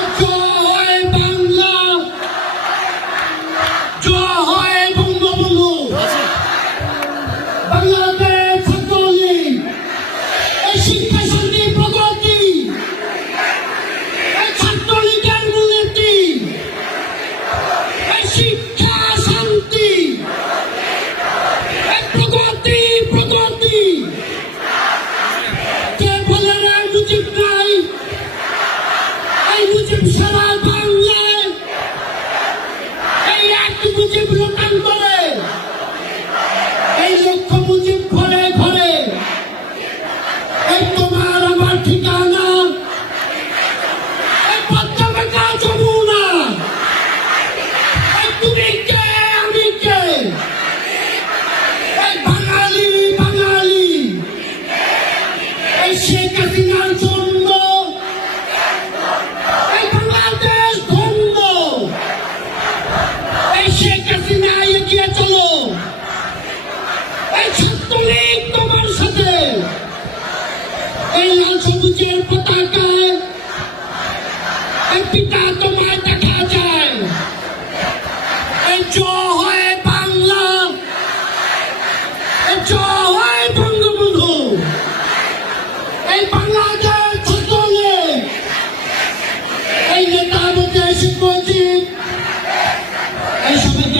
good একটি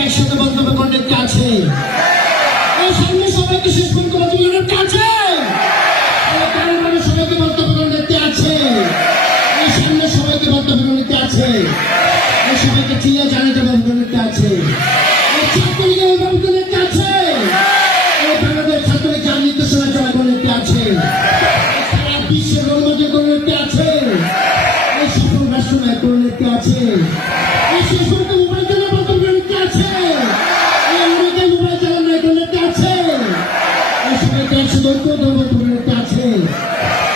একসাথে বক্তব্য করতে আছে? এই সামনে সবাইকে শেষ পর্যন্ত বক্তব্য করতে আছে? কারণ মানে সবাইকে বক্তব্য করতে আছে? এই সামনে সবাইকে বক্তব্য করতে আছে? এই সবাইকে চিয়া জানাতে বক্তব্য করতে আছে? এই ছাত্রলীগের অভিভাবক করতে আছে? করতে আছে। এই পর্যন্ত মোবাইল চালানো বক্তব্য করতে আছে। এই আমেরিকায় মোবাইল চালানো করতে আছে। এই সবাইকে একসাথে ঐক্য বক্তব্য করতে আছে।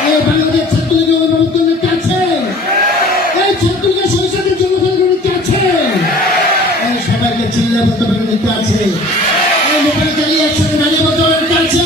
এই বাংলাদেশ ছাত্রলীগের অভিভাবক করতে আছে। এই ছাত্রলীগের সংসদের জনগণ করতে আছে। এই আছে। এই চালিয়ে একসাথে দাঁড়িয়ে বক্তব্য করতে আছে।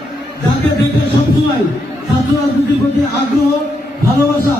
যাকে দেখে সবসময় ছাত্র রাজনীতির প্রতি আগ্রহ ভালোবাসা